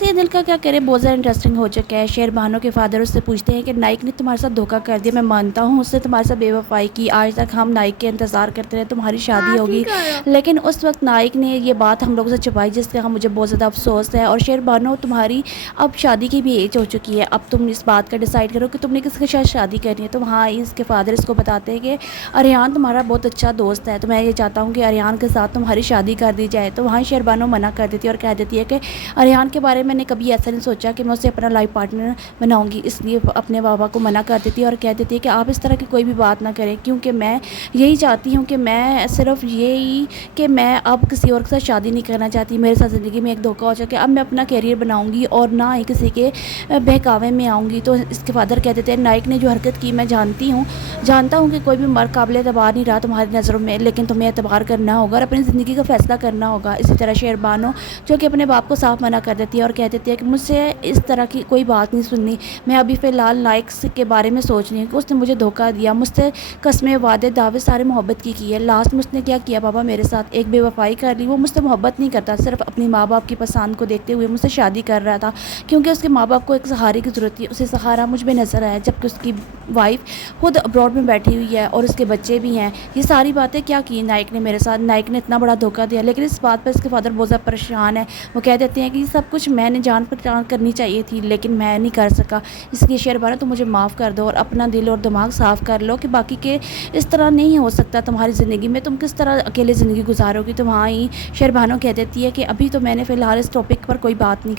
سے دل کا کیا کرے بہت زیادہ انٹرسٹنگ ہو چکا ہے۔ شہر بانو کے فادر اس سے پوچھتے ہیں کہ نائک نے تمہارے ساتھ دھوکہ کر دیا، میں مانتا ہوں اس نے تمہارے ساتھ بے وفائی کی، آج تک ہم نائک کے انتظار کرتے رہے تمہاری شادی ہوگی، لیکن اس وقت نائک نے یہ بات ہم لوگوں سے چھپائی جس کا مجھے بہت زیادہ افسوس ہے۔ اور شہر بانو تمہاری اب شادی کی بھی ایج ہو چکی ہے، اب تم اس بات کا ڈیسائیڈ کرو کہ تم نے کس کے ساتھ شادی کرنی ہے۔ تو وہاں اس کے فادر اس کو بتاتے ہیں کہ اریان تمہارا بہت اچھا دوست ہے، تو میں یہ چاہتا ہوں کہ اریان کے ساتھ تمہاری شادی کر دی جائے۔ تو وہاں شہر بانو منع کر دیتی ہے اور کہہ دیتی ہے کہ اریان کے بارے میں نے کبھی ایسا نہیں سوچا کہ میں اسے اپنا لائف پارٹنر بناؤں گی، اس لیے اپنے بابا کو منع کر دیتی ہے اور کہہ دیتی ہے کہ آپ اس طرح کی کوئی بھی بات نہ کریں، کیونکہ میں یہی چاہتی ہوں کہ میں صرف یہی کہ میں اب کسی اور کے ساتھ شادی نہیں کرنا چاہتی، میرے ساتھ زندگی میں ایک دھوکہ ہو چکا ہے، اب میں اپنا کیریئر بناؤں گی اور نہ ہی کسی کے بہکاوے میں آؤں گی۔ تو اس کے فادر کہہ دیتے ہیں نائک نے جو حرکت کی میں جانتا ہوں کہ کوئی بھی مرد قابل اعتبار نہیں رہا تمہاری نظروں میں، لیکن تمہیں اعتبار کرنا ہوگا اور اپنی زندگی کا فیصلہ کرنا ہوگا۔ اسی طرح شہر بانو جو کہ اپنے باپ کو صاف منع کر دیتی ہے اور کہہ دیتی ہے کہ مجھ سے اس طرح کی کوئی بات نہیں سننی، میں ابھی فی الحال نائک کے بارے میں سوچ رہی ہوں کہ اس نے مجھے دھوکہ دیا، مجھ سے قسمیں وعدے دعوے سارے محبت کی ہے، لاسٹ میں اس نے کیا کیا بابا میرے ساتھ ایک بے وفائی کر لی، وہ مجھ سے محبت نہیں کرتا، صرف اپنی ماں باپ کی پسند کو دیکھتے ہوئے مجھ سے شادی کر رہا تھا، کیونکہ اس کے ماں باپ کو ایک سہارے کی ضرورت تھی، اسے سہارا مجھ میں نظر آیا، جبکہ اس کی وائف خود ابراڈ میں بیٹھی ہوئی ہے اور اس کے بچے بھی ہیں۔ یہ ساری باتیں کیا کی نائک نے میرے ساتھ، نائک نے اتنا بڑا دھوکہ دیا، لیکن اس بات پر اس کے فادر بہت زیادہ پریشان ہے۔ وہ کہہ دیتے ہیں کہ یہ سب کچھ میں نے جان پہچان کرنی چاہیے تھی، لیکن میں نہیں کر سکا، اس لیے شہر بانو تم مجھے معاف کر دو اور اپنا دل اور دماغ صاف کر لو کہ باقی کے اس طرح نہیں ہو سکتا تمہاری زندگی میں، تم کس طرح اکیلے زندگی گزارو گی۔ تو وہاں ہی شہر بانو کہہ دیتی ہے کہ ابھی تو میں نے فی الحال اس ٹاپک پر کوئی بات نہیں